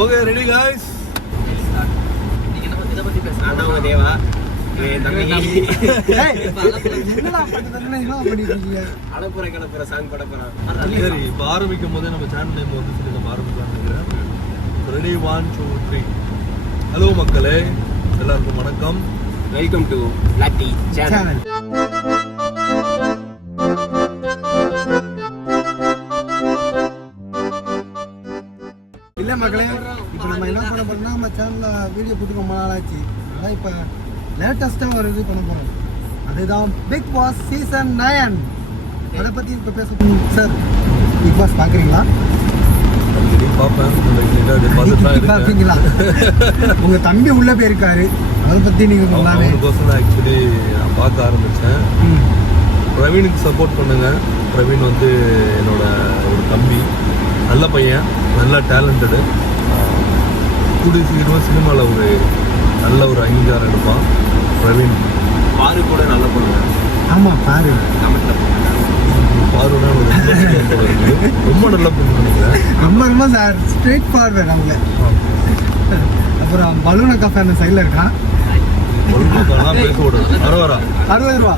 Okay ready guys நீங்க என்ன இத பத்தி பேச ஆண்டவ தேவா அலப்புற சாங் பட போறோம். சரி இப்போ ஆரம்பிக்கும் போதே நம்ம சேனல் நேம் வந்து சொல்லி நம்ம ஆரம்பிக்கலாம்னு நினைக்கிறேன். ரெடி 1 2 3. ஹலோ மக்களே, எல்லாருக்கும் வணக்கம். வெல்கம் டு லாட்டி சேனல். இல்லை மக்களே, இப்போ நம்ம என்ன பண்ண போறோம்னா நம்ம சேனலில் வீடியோ போட்டு ரொம்ப நாள் ஆச்சு. அதான் இப்போ லேட்டஸ்ட்டாக ஒரு இது பண்ண போகிறோம். அதுதான் பிக் பாஸ் சீசன் 9. அதை பற்றி இப்போ பேச சார். பிக் பாஸ் பார்க்குறீங்களா? பார்ப்பேன். பார்ப்பீங்களா? உங்கள் தம்பி உள்ளே போயிருக்காரு, அதை பற்றி நீங்கள் சொன்னாலே. அவனுக்கோசம் ஆக்சுவலி நான் பார்க்க ஆரம்பித்தேன். பிரவீனுக்கு சப்போர்ட் பண்ணுங்க. பிரவீன் வந்து என்னோட ஒரு தம்பி, நல்ல பையன், நல்ல டேலண்டடு. கூடிய சீக்கிரமாக சினிமாவில் ஒரு நல்ல ஒரு அங்கீகாரம் எடுப்பான் பிரவீன். பாரு கூட நல்ல பொண்ணு. ஆமாம், பாரு பாருனா ரொம்ப நல்ல பொண்ணு நினைக்கிறேன். ரொம்ப சார் ஸ்ட்ரெயிட் ஃபார்வர்ட் அவங்க. அப்புறம் பலூன் அக்கா ஃபேன் சைடில் இருக்கான். பேச விடுறது 60 ரூபா 60 ரூபா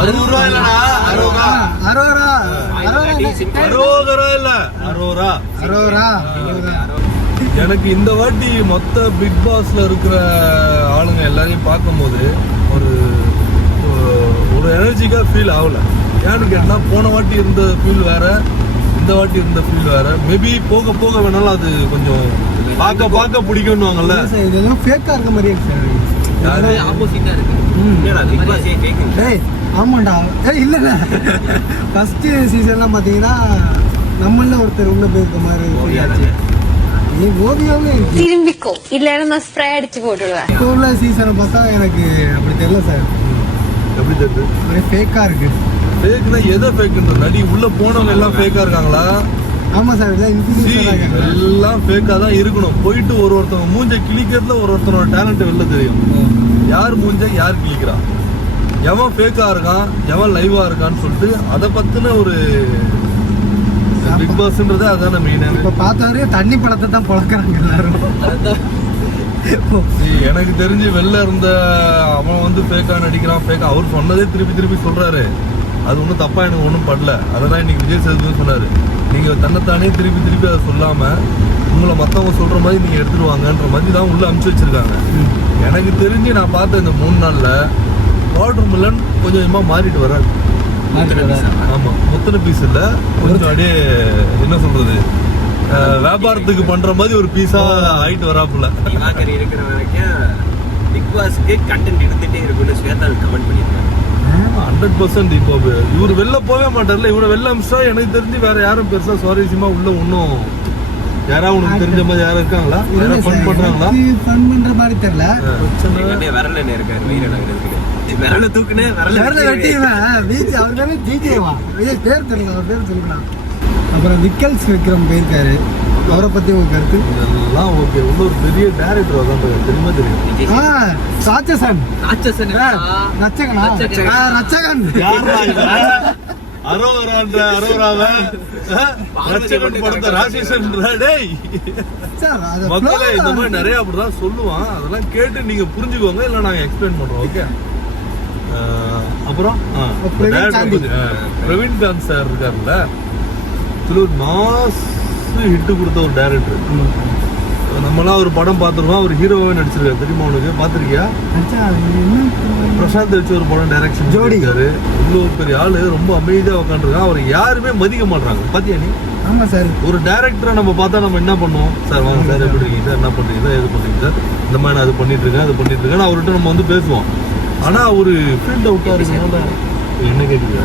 60 ரூபா இல்லடா 60 ரூபா 60 ரூபா 60 ரூபா. எனக்கு இந்த வாட்டி மொத்த பிக் பாஸ்ல இருக்கிற ஆளுங்க எல்லாரையும் பார்க்கும்போது ஒரு ஒரு எனர்ஜிக்கா ஃபீல் ஆகல. ஏன்னு கேட்டா போன வாட்டி இருந்த ஃபீல் வேற, இந்த வாட்டி இருந்த ஃபீல் வேற. மேபி போக போக வேணாலும் அது கொஞ்சம் பார்க்க பிடிக்கும்னுவாங்கல்ல. இதெல்லாம் ஃபேக்கா இருக்க மாதிரி இருக்கு சார். ஆப்போசிட்டா இருக்கு. Bigg Boss fake. டேய் ஆமாண்டா. இல்ல ஃபர்ஸ்ட் சீசன்லாம் பாத்தீங்கன்னா நம்மள ஒருத்தர் உள்ள போயிருக்க மாதிரி ஓவியாச்சு. நீ ஓவியாவே இருக்கு. திரும்பிக்கோ இல்லைன்னா நான் ஸ்ப்ரே அடிச்சு போட்டுடுவேன். இப்போ உள்ள சீசனை பார்த்தா எனக்கு அப்படி தெரியல சார். எப்படி தெரியுது? ஒரே ஃபேக்கா இருக்கு. ஃபேக்னா எதை ஃபேக்ன்ற? நடி உள்ள போனவங்க எல்லாம் ஃபேக்கா இருக்காங்களா? ஆமா சார், எல்லாம் ஃபேக்கா தான் இருக்கணும். போயிட்டு ஒருத்தவங்க மூஞ்ச கிழிக்கிறதுல ஒருத்தனோட டேலண்ட் வெளில தெரியும். யார் மூஞ்ச யார் கிழிக்கிறா, எவன் ஃபேக்கா இருக்கான், எவன் லைவா இருக்கான்னு சொல்லிட்டு அதை பத்தின ஒரு பிக் பாஸ்ன்றது அதான மெயின். இப்ப பார்த்தாரு தண்ணி படத்தை தான் பழக்கிறாங்க எல்லாரும். எனக்கு தெரிஞ்சு வெளில இருந்த அவன் வந்து ஃபேக்கா நடிக்கிறான், ஃபேக்கா அவர் சொன்னதே திருப்பி சொல்றாரு. அது ஒன்றும் தப்பா எனக்கு ஒன்றும் படல. அதான் இன்னைக்கு விஜய் சேதுபதி சொன்னாரு, நீங்க தன்னைத்தானே திருப்பி அதை சொல்லாம உங்களை மற்றவங்க சொல்ற மாதிரி நீங்க எடுத்துட்டு வாங்கன்ற மாதிரி தான் உள்ள அனுப்பிச்சு வச்சிருக்காங்க. எனக்கு தெரிஞ்சு நான் பார்த்த இந்த 3 நாள்ல வாட்டர் மில்லன் கொஞ்சமா மாறிட்டு வராது. ஆமா, முத்தன பீஸ் இல்ல, கொஞ்சம் அப்படியே என்ன சொல்றது, வியாபாரத்துக்கு பண்ற மாதிரி ஒரு பீஸா ஆயிட்டு வராப்புல. திவாகர் இருக்கிற வரைக்கும் பிக் பாஸ்க்கு கண்டென்ட் எடுத்துட்டே இருக்குன்னு ஸ்வேதா கமெண்ட் பண்ணிருக்காங்க. 100%. இப்போ இவர் வெளில போவே மாட்டார்ல. இவரை வெளில அமிச்சா எனக்கு தெரிஞ்சு வேற யாரும் பெருசா சுவாரஸ்யமா உள்ள ஒன்னும் யாராவது உனக்கு தெரிஞ்ச மாதிரி யாரும் இருக்காங்களா? ஃபன் பண்றாங்களா? ஃபன் பண்ற மாதிரி தெரியல. விரல இருக்காரு, விரல தூக்குனே விரல வெட்டிடுவேன். பீச் அவர் தானே ஜிஜேவா, பேர் தெரியல, அவர் பேர் சொல்லலாம். அப்புறம் விக்கல்ஸ் விக்ரம் போயிருக்காரு, அவரை பத்தி உங்க கருத்து? இதெல்லாம் ஓகே. இன்னொரு பெரிய டைரக்டர் தான் தெரியுமா? தெரியும். ராட்சசன் அரோகரான்ற அரோகராவை ரட்சகன் படத்தை ராட்சசன்ற. டேய் மக்களே, இந்த மாதிரி நிறைய அப்படிதான் சொல்லுவான். அதெல்லாம் கேட்டு நீங்க புரிஞ்சுக்கோங்க, இல்ல நாங்க எக்ஸ்பிளைன் பண்றோம். ஓகே. அப்புறம் பிரவீன் காந்த் சார் இருக்காருல்ல, மாஸ் ஹிட்டு கொடுத்த ஒரு டைரக்டர். நம்மளாம் ஒரு படம் பார்த்துருவோம், அவர் ஹீரோவே நடிச்சிருக்காரு. தெரியுமா உனக்கு? பார்த்துருக்கியா? பிரசாந்த் வச்சு ஒரு படம் டைரக்ஷன் ஜோடிக்காரு. இவ்வளோ பெரிய ஆளு ரொம்ப அமைதியாக உட்காந்துருக்கான். அவர் யாருமே மதிக்க மாட்டாங்க. பாத்தியா நீ? ஆமா சார். ஒரு டைரக்டரை நம்ம பார்த்தா நம்ம என்ன பண்ணுவோம்? சார் வாங்க சார், எப்படி இருக்கீங்க சார், என்ன பண்றீங்க சார், எது பண்றீங்க சார், இந்த மாதிரி நான் அது பண்ணிட்டு இருக்கேன் அவர்கிட்ட நம்ம வந்து பேசுவோம். ஆனா அவரு ஃபீல்ட் அவுட்டா இருக்கனால என்ன கேட்குது?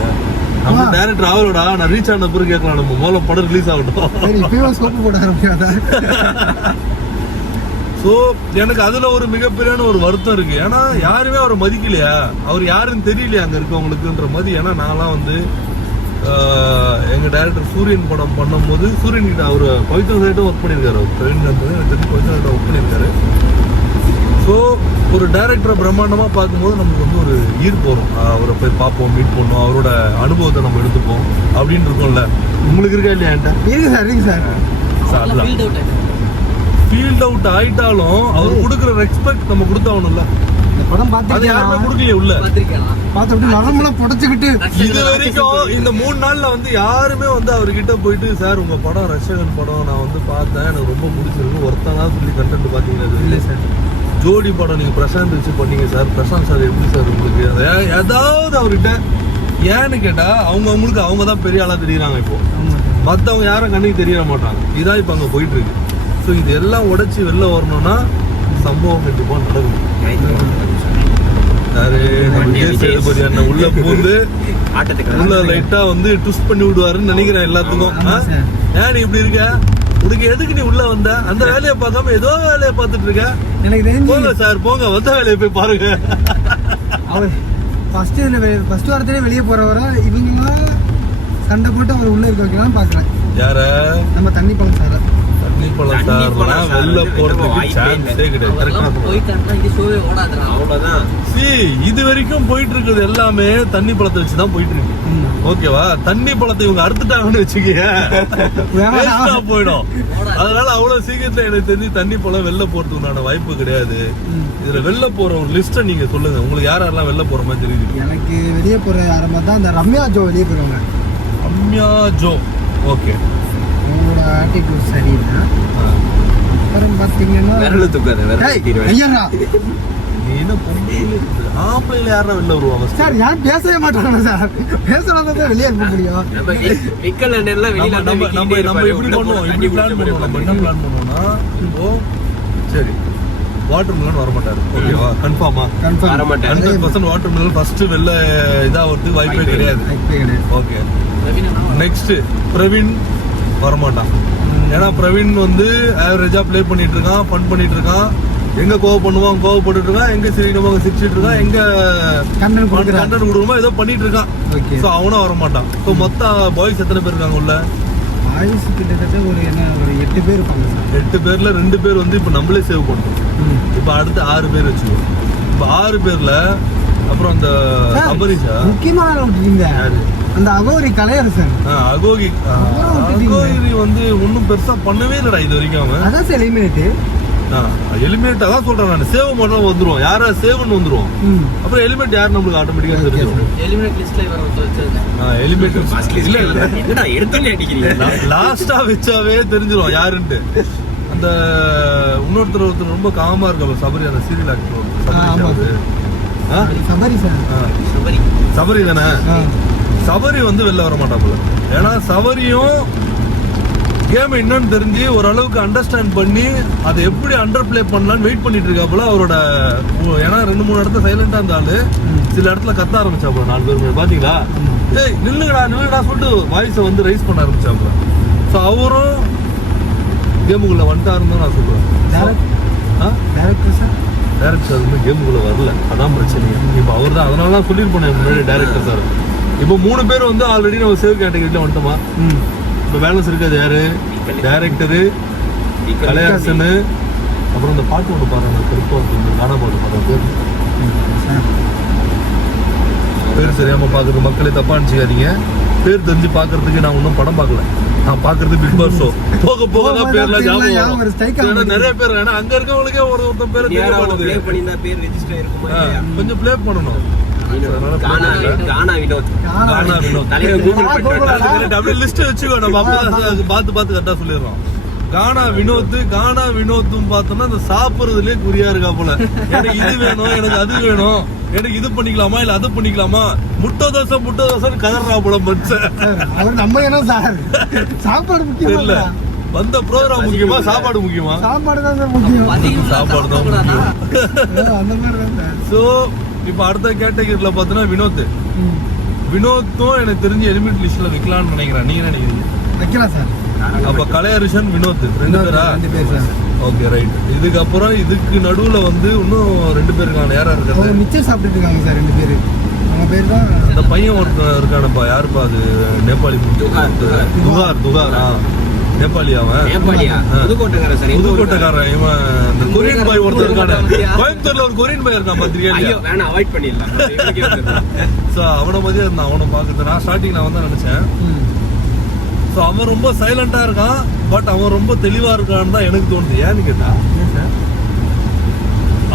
நம்ம டைரக்டர் ஆகலடா, நான் ரீச் ஆன பிறகு கேட்கலாம். நம்ம முதல்ல படம் ரிலீஸ் ஆகட்டும். ஸோ எனக்கு அதுல ஒரு மிகப்பெரியான ஒரு வருத்தம் இருக்கு. ஏன்னா யாருமே அவரை மதிக்கலையா, அவர் யாருன்னு தெரியலையா அங்க இருக்கவங்களுக்குன்ற மாதிரி. ஏன்னா நான்லாம் வந்து எங்க டைரக்டர் சூரியன் படம் பண்ணும்போது சூரியன் கிட்ட அவர் பவித்ரா சைட்டும் ஒர்க் பண்ணியிருக்காரு. அவர் பவித்ரா சைட்டும் ஒர்க் பண்ணியிருக்காரு. ஸோ ஒரு டைரக்டரை பிரம்மாண்டமாக பார்க்கும்போது நமக்கு வந்து ஒரு ஈர்ப்பு வரும். அவரை போய் பார்ப்போம், மீட் பண்ணுவோம், அவரோட அனுபவத்தை நம்ம எடுத்துப்போம் அப்படின்னு இருக்கும்ல. உங்களுக்கு இருக்கா இல்லையா? என்கிட்ட இருக்கு சார், இருக்கு சார். ஃபீல்ட் அவுட் ஆயிட்டாலும் அவர் கொடுக்குற ரெஸ்பெக்ட் நம்ம கொடுத்தாகணும்ல. இந்த படம் அது யாருமே பார்த்துட்டு கொடுக்கலையே உள்ள. பார்த்துட்டு நரம்பெல்லாம் புடைச்சுக்கிட்டு இது வரைக்கும் இந்த 3 நாள்ல வந்து யாருமே வந்து அவர்கிட்ட போயிட்டு சார் உங்க படம் ரஷகன் படம் நான் வந்து பார்த்தேன் எனக்கு ரொம்ப பிடிச்சிருக்கு ஒருத்தனா சொல்லி கண்டென்ட் பாத்தீங்கன்னா இல்லை சார். ஜோடி படம் நீங்க பிரசாந்த் வச்சு பண்ணீங்க சார், பிரசாந்த் சார் எப்படி சார் உங்களுக்கு ஏதாவது அவர்கிட்ட ஏன்னு கேட்டா அவங்களுக்கு அவங்க தான் பெரிய ஆளா தெரியுறாங்க. இப்போ மற்றவங்க யாரும் கண்ணுக்கு தெரிய மாட்டாங்க. இதான் இப்போ அங்கே போயிட்டு இருக்கு. ஸோ இது எல்லாம் உடைச்சி வெளில வரணும்னா சம்பவம் கண்டிப்பா நடக்கும். சேதுபதி அண்ணன் உள்ள பூந்து உள்ள லைட்டா வந்து ட்விஸ்ட் பண்ணி விடுவாருன்னு நினைக்கிறேன் எல்லாத்துக்கும். ஏன் நீ இப்படி இருக்க, உனக்கு எதுக்கு நீ உள்ள வந்த, அந்த வேலையை பார்க்காம ஏதோ வேலையை பார்த்துட்டு இருக்க, எனக்கு தெரிஞ்சு போங்க சார் போங்க, வந்த வேலையை போய் பாருங்க. அவர் ஃபர்ஸ்ட் வாரத்திலே வெளியே போறவரை இவங்களாம் சண்டை போட்டு அவர் உள்ள இருக்க வைக்கலாம்னு பாக்குறேன். யார நம்ம தண்ணி பழம் சார் தண்ணிப்பழம் சார் வெளில போறதுக்கு சான்ஸே கிடையாது. இது வரைக்கும் போயிட்டு இருக்கிறது எல்லாமே தண்ணி பழத்தை வச்சுதான் போயிட்டு இருக்கு. ஓகேவா, தண்ணி பழத்தை இவங்க அறுத்துட்டாங்கன்னு வச்சுக்க போயிடும். அதனால அவ்வளவு சீக்கிரத்துல எனக்கு தெரிஞ்சு தண்ணி பழம் வெளில போறதுக்குண்டான வாய்ப்பு கிடையாது. இதுல வெளில போற ஒரு லிஸ்ட நீங்க சொல்லுங்க, உங்களுக்கு யாரெல்லாம் வெளில போற மாதிரி தெரியுது? எனக்கு வெளியே போற யாரமா தான் இந்த ரம்யா ஜோ வெளியே போயிருவாங்க. ரம்யா ஜோ ஓகே, உங்களோட ஆட்டிடியூட் சரியில்லை. அப்புறம் பாத்தீங்கன்னா ஐயா நீ என்ன ஆம்பளைல யாரா வெளில வருவாங்க சார், யாரும் பேசவே மாட்டாங்க சார். பேசுறதான் வெளியே இருக்க முடியும். நம்ம எப்படி பண்ணுவோம், இப்படி பிளான் பண்ணுவோம். நம்ம என்ன பிளான் பண்ணுவோம்னா, இப்போ சரி வாட்டர் மிலன் வர மாட்டாரு, ஓகேவா, கன்ஃபார்மா 100% வாட்டர் மிலன் ஃபர்ஸ்ட் வெளில இதாகிறதுக்கு வாய்ப்பே கிடையாது. ஓகே, நெக்ஸ்ட் பிரவீன் வரமாட்டான். ஏன்னா பிரவீன் வந்து ஆவரேஜா பிளே பண்ணிட்டு இருக்கான், ஃபன் பண்ணிட்டு இருக்கான். எங்க கோவப்படுவான் கோவப்பட்டு இருக்கான், எங்க சிரிக்கணுமோ சிரிச்சிட்டு இருக்கான், எங்க கண்டென்ட் கொடுக்கணுமோ ஏதோ பண்ணிட்டு இருக்கான். ஸோ அவனும் வர மாட்டான். ஸோ மொத்த பாய்ஸ் எத்தனை பேர் இருக்காங்க உள்ள? பாய்ஸ் கிட்டத்தட்ட ஒரு 8 பேர் இருப்பாங்க. 8 பேர்ல 2 பேர் வந்து இப்போ நம்மளே சேவ் பண்ணுறோம். இப்போ அடுத்து 6 பேர் வச்சுக்கோ. இப்போ 6 பேர்ல அப்புறம் அந்த அபரிஷா முக்கியமான அந்த அகோரி கலையரசன் அகோகி வந்து ஒன்னும் பெருசா பண்ணவே இல்லடா இது வரைக்கும். அவன் அதான் சார் எலிமினேட் அதான் சொல்றேன் நான். சேவ் மட்டும் வந்துருவோம், யாரா சேவ்னு வந்துருவோம். அப்புறம் எலிமினேட் யார் நம்மளுக்கு ஆட்டோமேட்டிக்கா தெரியும். லாஸ்டா வச்சாவே தெரிஞ்சிடும் யாருன்ட்டு. அந்த ஒருத்தர் ரொம்ப காமா இருக்க சபரி, அந்த சீரியல் ஆக்டர் சபரி தானே. சபரி வந்து வெளில வர மாட்டாப்புல. ஏன்னா சபரியும் கேம் என்னன்னு தெரிஞ்சு ஓரளவுக்கு அண்டர்ஸ்டாண்ட் பண்ணி அதை எப்படி அண்டர் பிளே பண்ணலான்னு வெயிட் பண்ணிட்டு இருக்காப்புல அவரோட. ஏன்னா 2-3 இடத்துல சைலண்டா இருந்தாலும் சில இடத்துல கத்த ஆரம்பிச்சாப்புல 4 பேர் பாத்தீங்களா, ஏய் நில்லுங்கடா சொல்லிட்டு வாய்ஸை வந்து ரைஸ் பண்ண ஆரம்பிச்சாப்புல. ஸோ அவரும் கேமுக்குள்ள வந்துட்டாருன்னு தான் நான் சொல்லுவேன். டேரக்டர் வந்து கேமுக்குள்ள வரல, அதான் பிரச்சனை. இப்போ அவர் தான், அதனால தான் சொல்லியிருப்பேன் முன்னாடி டேரக்டர் சார். இப்போ 3 பேர் வந்து ஆல்ரெடி நம்ம சேவ் கேட்டகரியில வந்துட்டோமா. இப்போ பேலன்ஸ் இருக்காது யாரு? டைரக்டரு, கலையரசனு, அப்புறம் இந்த பாட்டு ஒன்று பாருங்க, திருப்பா கானா பாட்டு பாருங்க. பேர் சரியாம பாக்குறது மக்களே தப்பா நினைச்சுக்காதீங்க. பேர் தெரிஞ்சு பாக்குறதுக்கு நான் ஒன்றும் படம் பார்க்கல, நான் பாக்குறது பிக் பாஸ் ஷோ. போக போக தான் பேர்லாம் ஞாபகம். நிறைய பேர் ஏன்னா அங்க இருக்கவங்களுக்கே ஒருத்தர் பேர் தெரிய மாட்டேங்குது. கொஞ்சம் பிளே பண்ணணும். கானா வினோத்தும் பார்த்தோம்னா அந்த சாப்பிடுறதுலயே குறியா இருக்கா போல. எனக்கு இது வேணும், எனக்கு அது வேணும், எனக்கு இது பண்ணிக்கலாமா இல்ல அது பண்ணிக்கலாமா, முட்டை தோசை கதறா போல மனுஷன். நம்ம என்ன சார், சாப்பாடு முக்கியம் இல்ல, வந்த ப்ரோக்ராம் முக்கியமா சாப்பாடு முக்கியமா? சாப்பாடு தான் முக்கியம், சாப்பாடு தான் முக்கியம். சோ இப்ப அடுத்த கேட்டகரியில பாத்தீங்கன்னா வினோத்தும் எனக்கு தெரிஞ்சு எலிமெண்ட் லிஸ்ட்ல வைக்கலாம்னு நினைக்கிறேன். நீங்க நினைக்கிறீங்க? வைக்கலாம் சார். அப்ப கலையரசன் வினோத் 2 பேரா? Okay right. இதுக்கப்புறம் இதுக்கு நடுவுல வந்து இன்னும் 2 பேர் இருக்காங்க. யாரா இருக்காங்க? மிச்சம் சாப்பிட்டு இருக்காங்க சார் 2 பேரு. அவங்க பேர் தான் அந்த பையன் ஒருத்தர் இருக்கானப்பா, யாருப்பா அது? நேபாளி துகார் நேபாளி. அவன் புதுக்கோட்டைக்காரன். இவன் இந்த கொரியன் பாய் ஒருத்தர் இருக்கான, கோயம்புத்தூர்ல ஒரு கொரியன் பாய் இருக்கான் பாத்திரியா? சோ அவனை மதியம் இருந்தான், அவனை பாக்குறது நான் ஸ்டார்டிங் நான் வந்து நினைச்சேன். ஸோ ஸோ அவன் ரொம்ப சைலண்டா இருக்கான், பட் அவன் ரொம்ப தெளிவா இருக்கான்னு தான் எனக்கு தோணுது. ஏன்னு கேட்டா,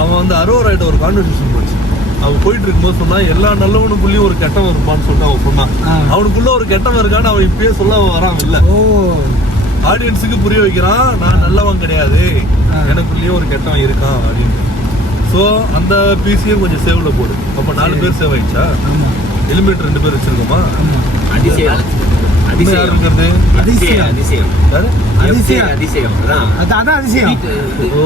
அவன் வந்து அரோராயிட்ட ஒரு கான்வர்சேஷன் போச்சு. அவன் போயிட்டு இருக்கும்போது சொன்னா எல்லா நல்லவனுக்குள்ளயும் ஒரு கெட்டவன் இருப்பான்னு சொல்லிட்டு அவன் சொன்னான். அவனுக்குள்ள ஒரு கெட்டவன் இருக்கான்னு அவன் இப்பயே சொல்ல வரான் இல்ல. ஆடியன்ஸுக்கு புரிய வைக்கிறான், நான் நல்லவன் கிடையாது, எனக்குள்ளேயே ஒரு கெட்டவன் இருக்கான் அப்படின்னு. ஸோ அந்த பிசியும் கொஞ்சம் சேவ்ல போடு. அப்ப 4 பேர் சேவ் ஆயிடுச்சா? எலிமினேட்டர் 2 பேர் வச்சிருக்கோமா? அதிசயம் யார் இருக்கிறது? அதிசயம் அதிசயம் யாரு? அதிசயம். அதிசயம் அதான். அதான் அதிசயம். ஓ,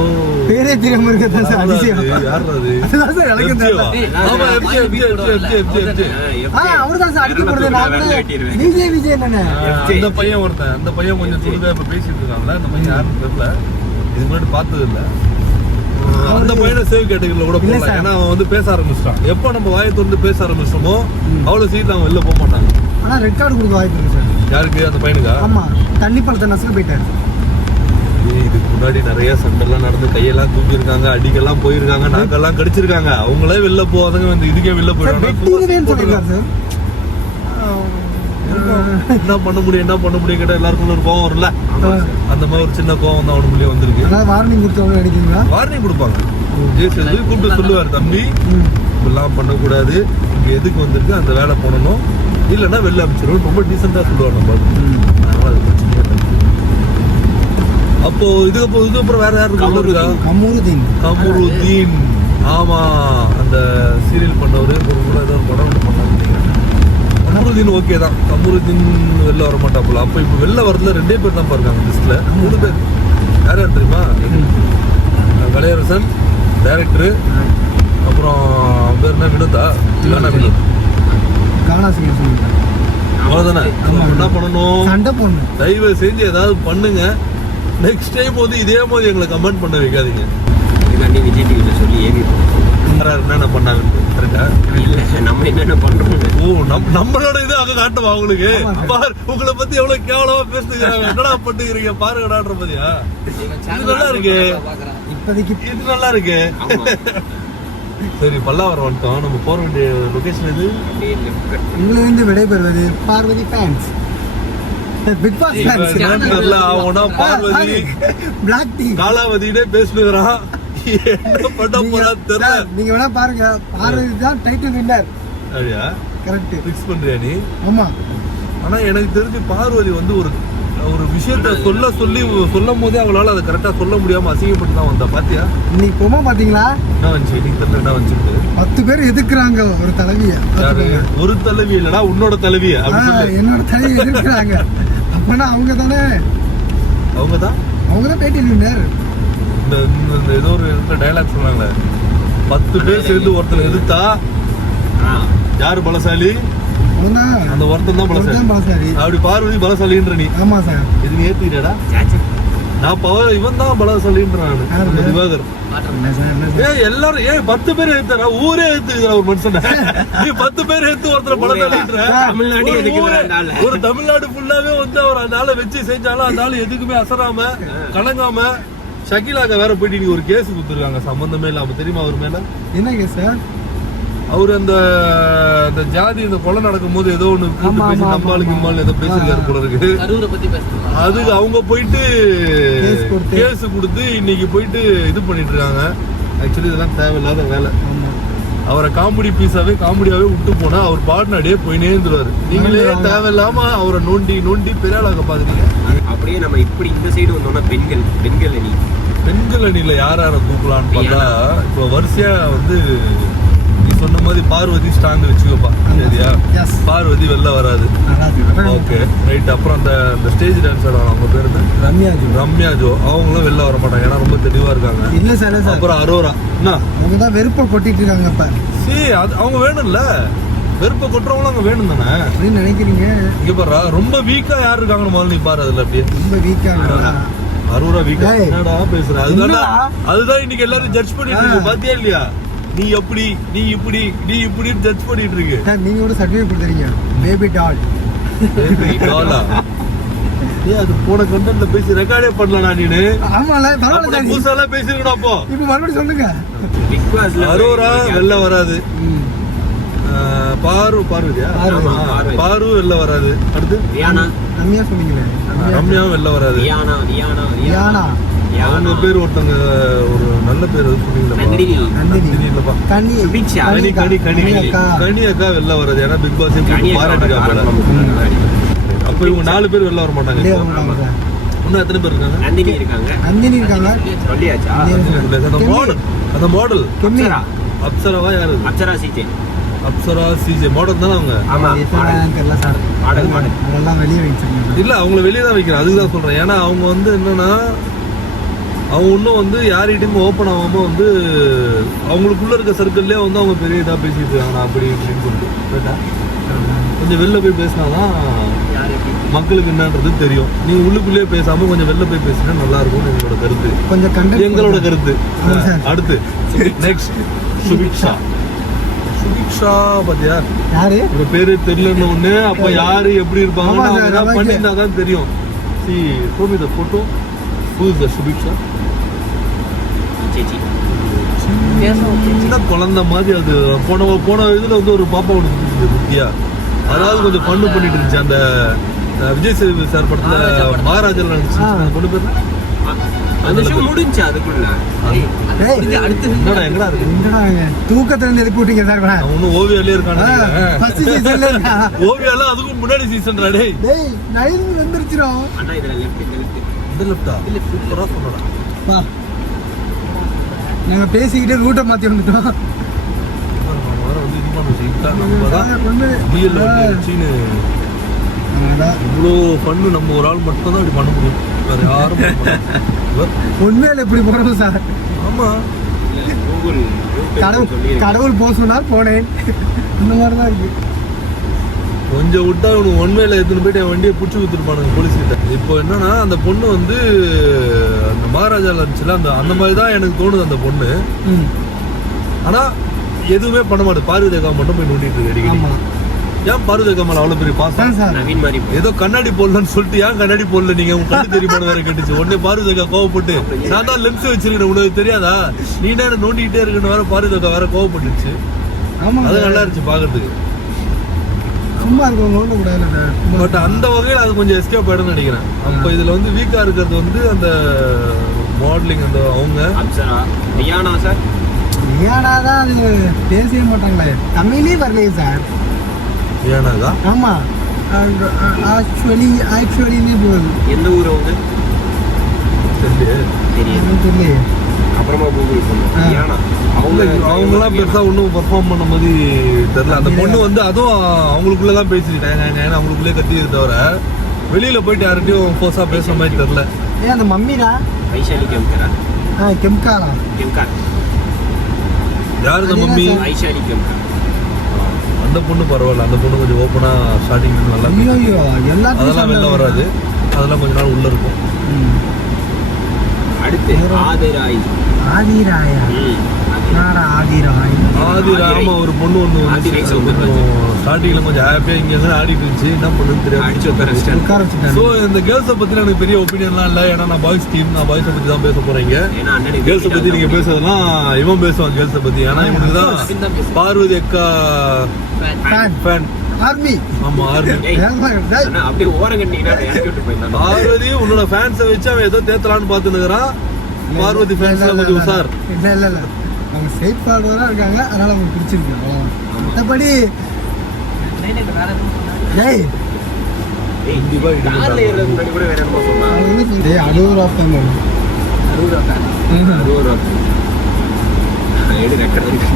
பேரே தெரியாம இருக்கதான் சார் அதிசயம். யார் அது? அதுதான் சார் எனக்கு தெரியல. ஆமா, FJ. அவர்தான் சார் அடிக்க போறது. நான் விஜய் என்னன்னு அந்த பையன் ஒருத்தன், அந்த பையன் கொஞ்சம் துடுதா இப்ப பேசிட்டு இருக்காங்கல்ல, அந்த பையன் யாருன்னு தெரியல, இது முன்னாடி பார்த்தது இல்ல. அந்த பையனை சேவ் கேட்டகரியில கூட போடலாம். ஏன்னா அவன் வந்து பேச ஆரம்பிச்சிட்டான். எப்போ நம்ம வாயை திறந்து பேச ஆரம்பிச்சோமோ அவ்வளவு சீட்ல அவன் வெளில போக மாட்டாங்க. ஆனா ரெட் கார்டு கொடுக்க வாய்ப்பு இருக்கு சார். யாருக்கு? அந்த பையனுக்கா? ஆமா, தண்ணி பழத்தை நசுக்க போயிட்டாரு. இதுக்கு முன்னாடி நிறைய சண்டெல்லாம் நடந்து கையெல்லாம் தூக்கிருக்காங்க, அடிக்கெல்லாம் போயிருக்காங்க, நாக்கெல்லாம் கடிச்சிருக்காங்க. அவங்களே வெளில போவாதங்க, வந்து இதுக்கே வெளில போயிடுவாங்க. என்ன பண்ண முடியும் கேட்டா எல்லாருக்கும் ஒரு கோவம் வரும்ல, அந்த மாதிரி ஒரு சின்ன கோவம் தான் அவனுக்குள்ளே வந்திருக்கு. வார்னிங் கொடுத்தவங்க நினைக்கிறீங்களா? வார்னிங் கொடுப்பாங்க. ஜெயசேது கூப்பிட்டு சொல்லுவார், தம்பி இப்பெல்லாம் பண்ணக்கூடாது, இங்க எதுக்கு வந்திருக்கு, அந்த வேலை பண்ணணும், இல்லைன்னா வெளில அனுப்பிச்சிருவோம். ரொம்ப டீசெண்டா சொல்லுவார் நம்ம. அதனால அது பிரச்சனையே இல்லை. அப்போ இதுக்கப்புறம் வேற யாரு இருக்கா? கமருதீன். ஆமா, அந்த சீரியல் பண்ணவரு ஒரு ஏதோ ஒரு படம் பண்ணாங்க. கமருதீன் ஓகே தான். கமருதீன் வெளில வர மாட்டாப்புல. அப்போ இப்போ வெளில வரதுல 2 பேர் தான் இருக்காங்க லிஸ்ட்ல. 3 பேர். யார் யார் தெரியுமா? கலையரசன் டைரக்டரு, அப்புறம் பேர் என்ன, வினோதா? வினோத். அவ்வளவுதானே. என்ன பண்ணணும்? சண்டை போடணும். தயவு செஞ்சு ஏதாவது பண்ணுங்க. நெக்ஸ்ட் டைம் வந்து இதே மாதிரி எங்களை கமெண்ட் பண்ண வைக்காதீங்க. இதுக்காண்டி விஜய் டிவில சொல்லி ஏவி என்னென்ன பண்ணாங்க கரெக்டா? இல்ல நம்ம என்னென்ன பண்றோம். ஓ, நம்மளோட இது அங்க காட்டுவா உங்களுக்கு. பாரு, உங்களை பத்தி எவ்வளவு கேவலமா பேசுகிறாங்க. என்னடா பண்ணுகிறீங்க பாருங்கடான்ற மாதிரியா? இது நல்லா இருக்கு. இப்போதைக்கு இது நல்லா இருக்கு. சரி, பல்லாவரம் வந்துட்டோம். நம்ம போற வேண்டிய லொகேஷன் இது. உங்களிருந்து விடைபெறுவது Parvathi fans. Bigg Boss fans. தெரியல அவனா பார்வதி பிளாக் டீ காலாவதினே பேசுகிறான். என்ன பண்ண போறா தெரியல. நீங்க வேணா பாருங்க, பார்வதி தான் டைட்டில் வின்னர். அப்படியா? கரெக்ட். ஃபிக்ஸ் பண்றியா நீ? ஆமா. ஆனா எனக்கு தெரிஞ்சு பார்வதி வந்து ஒரு விஷயத்த சொல்லும் போதே அவளால அதை கரெக்டா சொல்ல முடியாம அசிங்கப்பட்டு தான் வந்தா. பாத்தியா இன்னைக்கு போமா பாத்தீங்களா? என்ன வந்துச்சு நீ தெரியல? என்ன வந்துச்சு? 10 பேர் எதிர்க்கிறாங்க ஒரு தலைவிய. ஒரு தலைவி இல்லடா, உன்னோட தலைவிய. என்னோட தலைவி எதிர்க்கிறாங்க. அப்பனா அவங்க தானே, அவங்க தான் டைட்டில் வின்னர். இந்த ஏதோ ஒரு டயலாக் சொன்னாங்களே, 10 பேர் சேர்ந்து ஒருத்தர் எதிர்த்தா யாரு பலசாலி? அந்த ஒருத்தன் தான் பலசாலி. அப்படி பார்வதி பலசாலின்ற நீ. ஆமா சார். இது நீ ஏத்துக்கிட்டா? நான் இவன் தான் பலசாலின்றான் திவாகர். எல்லாரும் 10 பேர் ஏத்துறா, ஊரே ஏத்துக்கிற ஒரு மனுஷன். நீ 10 பேர் ஏத்து ஒருத்தர் பலசாலின்ற. ஒரு தமிழ்நாடு ஃபுல்லாவே வந்து அவர் அந்த ஆளை வச்சு செஞ்சாலும் அந்த ஆளு எதுக்குமே அசராம கலங்காம. ஷகிலாக வேற போயிட்டு நீங்க ஒரு கேஸ் கொடுத்துருக்காங்க சம்பந்தமே இல்லாம. தெரியுமா அவர் மேல என்ன கேஸ் சார்? அவரு அந்த ஜாதி இந்த கொலை நடக்கும் போது ஏதோ ஒண்ணு பேசி நம்மளுக்கு இம்மாள் ஏதோ பேசிருக்காரு போல இருக்கு. அதுக்கு அவங்க போயிட்டு கேஸ் கொடுத்து இன்னைக்கு போயிட்டு இது பண்ணிட்டு இருக்காங்க. ஆக்சுவலி இதெல்லாம் தேவையில்லாத வேலை. அவரை காமெடியாவே விட்டு போனா அவர் பாட்னாடியே போயினே இருந்துருவாரு. நீங்களே தேவையில்லாம அவரை நோண்டி பெரிய ஆளாக பாக்குறீங்க. அப்படியே நம்ம இப்படி இந்த சைடு வந்தோம்னா பெண்கள் அணியில யார தூக்கலான்னு பார்த்தா இப்போ வரிசையா வந்து நீ சொன்ன மாதிரி பார்வதி ஸ்ட்ராங் வச்சுக்கப்பா. சரியா? பார்வதி வெளில வராது. Okay right. அப்புறம் அந்த ஸ்டேஜ் டான்ஸர் அவங்க பேரு ரம்யா ஜோ, அவங்களும் வெளில வர மாட்டாங்க. ஏன்னா ரொம்ப தெளிவா இருக்காங்க. இல்ல சார். அப்புறம் அரோரா அவங்க தான் வெறுப்பை கொட்டிட்டு இருக்காங்க. இப்ப அவங்க வேணும்ல, வெறுப்பை கொட்டுறவங்களும் அங்க வேணும் தானே அப்படின்னு நினைக்கிறீங்க? இங்க பாரு, ரொம்ப வீக்கா யாரு இருக்காங்கன்னு முதல்ல நீ பாரு. அதுல அப்படியே ரொம்ப வீக்கா அரோரா வீக்கா என்னடா பேசுற? அதுதான் இன்னைக்கு எல்லாரும் ஜட்ஜ் பண்ணிட்டு இருக்கு. பாத்தியா இல்லையா? நீ எப்படி, நீ இப்படி ஜட்ஜ் பண்ணிட்டு இருக்கு. நீங்க ஒரு சர்டிபிகேட் கொடுத்தீங்க பேபி டாலா. அது போன கண்டென்ட்ல பேசி ரெக்கார்டே பண்ணலடா நீனு. ஆமால பரவாயில்லை, புதுசால பேசிருக்கடா. அப்போ இப்போ மறுபடியும் சொல்லுங்க. பிக் பாஸ்ல அரோரா வெளில வராது. பார்வதியா பார்வதி. பாரு வெளில வராது. அடுத்து ரியானா ரம்யா சொன்னீங்களே ரம்யாவும் வெளில வராது. ரியானா அவங்க பேர் ஒருத்தங்க ஒரு நல்ல பேர் சொன்னீங்களா? நந்தினி. நந்தினி இல்லப்பா. கனி சுபிக்ஷா. கனி அக்கா கனி அக்கா வெளில வராது. ஏன்னா பிக் பாஸ் பாராட்டுக்கா போல. அப்ப இவங்க 4 பேர் வெளில வர மாட்டாங்க. வெளியே இப்போ. வருவாங்க சார். இன்னும் எத்தனை பேர் இருக்காங்க? நந்தினி இருக்காங்க. நந்தினி இருக்காங்க சொல்லியாச்சா? அந்த மாடல் கெம்மி அப்சரா. அப்சராவா யாரு? Apsara CJ. Apsara CJ model தானே அவங்க? ஆமா. தெரியல சார் மாடல். அதெல்லாம் வெளியே வச்சிருக்காங்க இல்ல அவங்கள வெளியே தான் வைக்கிறேன். அதுதான் சொல்றேன். ஏன்னா அவங்க வந்து என்னன்னா அவங்க இன்னும் வந்து யார்கிட்டயும் ஓப்பன் ஆகாம வந்து அவங்களுக்குள்ள இருக்க சர்க்கிள்லயே வந்து அவங்க பெரிய இதா பேசிட்டு இருக்காங்க அப்படி இப்படின்னு சொல்லிட்டு. ரைட்டா? கொஞ்சம் வெளில போய் பேசினாதான் மக்களுக்கு என்னன்றது தெரியும். நீ உள்ளுக்குள்ளேயே பேசாம கொஞ்சம் வெளில போய் பேசினா நல்லா இருக்கும்னு எங்களோட கருத்து. கொஞ்சம் கண்டென்ட் எங்களோட கருத்து. ஆமா சார். அடுத்து நெக்ஸ்ட் சுபிக்ஷா. சுபிக்ஷா பாத்தியா? யாரு உங்க பேரு தெரியலன்னு ஒண்ணு. அப்ப யாரு எப்படி ஆமா சார், இருப்பாங்க நமக்கு. பண்ணிருந்தாதான் தெரியும். See, show me the photo. Who is the Subiksha? சேச்சி. சின்ன குழந்தை மாதிரி அது போன இதுல வந்து ஒரு பாப்பா ஒன்று இருந்துச்சு புத்தியா. அதாவது கொஞ்சம் ஃபன்னு பண்ணிட்டு இருந்துச்சு. அந்த விஜய் சேதுபதி சார் படத்துல மகாராஜால நடிச்சு அந்த பொண்ணு பேர் அந்த ஷோ முடிஞ்சு அதுக்குள்ள. ஏய், என்னடா எங்கடா இருக்கு? என்னடா இவங்க? தூக்கத்துல இருந்து எழுப்பி விட்டீங்க சார் இவனை. அவன் ஒன்னும் ஓவியாலே இருக்கான்னு ஃபர்ஸ்ட் சீசன்ல இருக்கா ஓவியால அதுக்கும் முன்னாடி சீசன்டா டேய். டேய் நைன் வந்துருச்சுடா அண்ணா இதுல லெஃப்ட் இந்த லெஃப்ட். இந்த லெஃப்டா சூப்பரா சொன்னடா. வா நாங்க பேசிக்கிட்டே ரூட்டை மாத்தி வந்துட்டோம் வர வந்து இது பண்ண செய்தா நம்ம தான் டிஎல் வச்சுன்னு இவ்வளோ ஃபன்னு நம்ம ஒரு ஆள் மட்டும் தான் இப்படி பண்ண முடியும். வேற யாரும் பண்ண மாட்டாங்க. உண்மையில எப்படி போறோம் சார் ஆமா கூகுள் கடவுள் போக சொன்னார் போனேன் இந்த மாதிரிதான் இருக்கு கொஞ்சம் விட்டா இவனுக்கு ஒன்வேல எடுத்துன்னு போயிட்டு என் வண்டியை பிடிச்சி கொடுத்துருப்பானுங்க போலீஸ் கிட்ட. இப்போ என்னன்னா அந்த பொண்ணு வந்து அந்த மகாராஜால இருந்துச்சுல அந்த மாதிரி தான் எனக்கு தோணுது அந்த பொண்ணு. ஆனா எதுவுமே பண்ண மாட்டேது. பார்வதிக்கா மட்டும் போய் நோண்டிட்டு இருக்கு அடிக்கடி. ஆமா ஏன் பார்வதிக்கா மேல அவ்வளவு பெரிய பாசம்? சார் நவீன் மாதிரி ஏதோ கண்ணாடி போடலன்னு சொல்லிட்டு ஏன் கண்ணாடி போடல நீங்க? உங்க கண்ணு தெரியுமான்னு வேற கேட்டுச்சு. உடனே பார்வதிக்கா கோவப்பட்டு நான் தான் லென்ஸ் வச்சிருக்கேன் உனக்கு தெரியாதா நீ என்ன நோண்டிக்கிட்டே இருக்குன்னு வேற பார்வதிக்கா வேற கோவப்பட்டுச்சு. ஆமா அது நல்லா இருந்துச்சு பாக்குறதுக்கு. சும்மா இருக்கவங்க ஒன்றும் கூடாது சார் பட் அந்த வகையில் அது கொஞ்சம் எஸ்கேப் ஆயிடும்னு நினைக்கிறேன். அப்போ இதுல வந்து வீக்கா இருக்கிறது வந்து அந்த மாடலிங் அந்த அவங்க அப்சரா. ரியானா சார். ஏன்னா தான் அது பேசவே மாட்டாங்களே தமிழ்லேயே வரலையே சார். ஏனாதா ஆமா ஆக்சுவலின்னு போகுது எந்த ஊர் அவங்க? தெரியல. தெரியும். எனக்கு தெரியலையே அப்புறமா கூகுள் பண்ணோம். ரியானா அவங்களாம் பெருசா ஒன்றும் பெர்ஃபார்ம் பண்ண மாதிரி தெரியல. அந்த பொண்ணு வந்து அதுவும் அவங்களுக்குள்ளதான் பேசிக்கிட்டாங்க. அவங்களுக்குள்ளே கத்தியது தவிர வெளியில போயிட்டு யார்கிட்டயும் ஃபோர்ஸா பேசுற மாதிரி தெரியல. ஏன் அந்த மம்மிடா வைஷாலி கெம்கரா. கெம்காலா கெம்கார். யாரு அந்த மம்மி? வைஷாலி கெம்கர். அந்த பொண்ணு பரவாயில்ல. அந்த பொண்ணு கொஞ்சம் ஓப்பனா ஸ்டார்டிங் நல்லா ஐயோ ஐயோ எல்லாத்தையும் அதெல்லாம் வெளில வராது. அதெல்லாம் கொஞ்ச நாள் உள்ள இருக்கும். அடுத்து ஆதிராய். ஆதிராயா நாடா ஆதிராய் ஆதிராம ஒரு பொண்ணு ஒன்று கொஞ்சம் ஸ்டார்டிங்ல கொஞ்சம் ஹாப்பியா இங்க இருந்து ஆடிட்டு இருந்துச்சு. என்ன பண்ணுன்னு அடிச்சு உட்கார தெரியாது. வச்சிட்டாங்க. உட்கார ஸோ வச்சுட்டாங்க இந்த கேர்ள்ஸை பத்தி எனக்கு பெரிய ஒப்பீனியன்லாம் இல்லை. ஏன்னா நான் பாய்ஸ் டீம். நான் பாய்ஸை பத்தி தான் பேச போறீங்க. ஏன்னா அண்ணனுக்கு கேர்ள்ஸை பத்தி நீங்க பேசுறதுலாம் இவன் பேசுவான் கேர்ள்ஸை பத்தி. ஏன்னா இவனுக்கு தான் பார்வதி அக்கா ஃபேன். ஆர்மி ஆமா ஆர்மி. அண்ணா அப்படியே ஓரம் கட்டிங்கன்னா இறக்கி விட்டு போயிருந்தாங்க. பார்வதி உன்னோட ஃபேன்ஸை வச்சு அவன் ஏதோ தேத்தலான்னு பார்த்துனுக்குறான். பார்வதி ஃபேன்ஸ்ல கொஞ்சம் உசார். இல்ல இல்ல இல்ல அவங்க ஸ்ட்ரைட் ஃபார்வர்டா இருக்காங்க அதனால அவங்க பிடிச்சிருக்கு அவ்வளவுதான். மற்றபடி டேய் கண்டிப்பா இது கார்ல ஏறுறதுக்கு முன்னாடி கூட வேற என்னமோ சொன்னா. டேய் அடூர் ஆஃப்தான் வரும் 60 ரூபா. எடு ரெக்கார்ட் இருக்கு.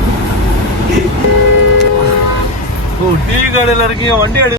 ஓ டீ கடையில இருக்கீங்க வண்டி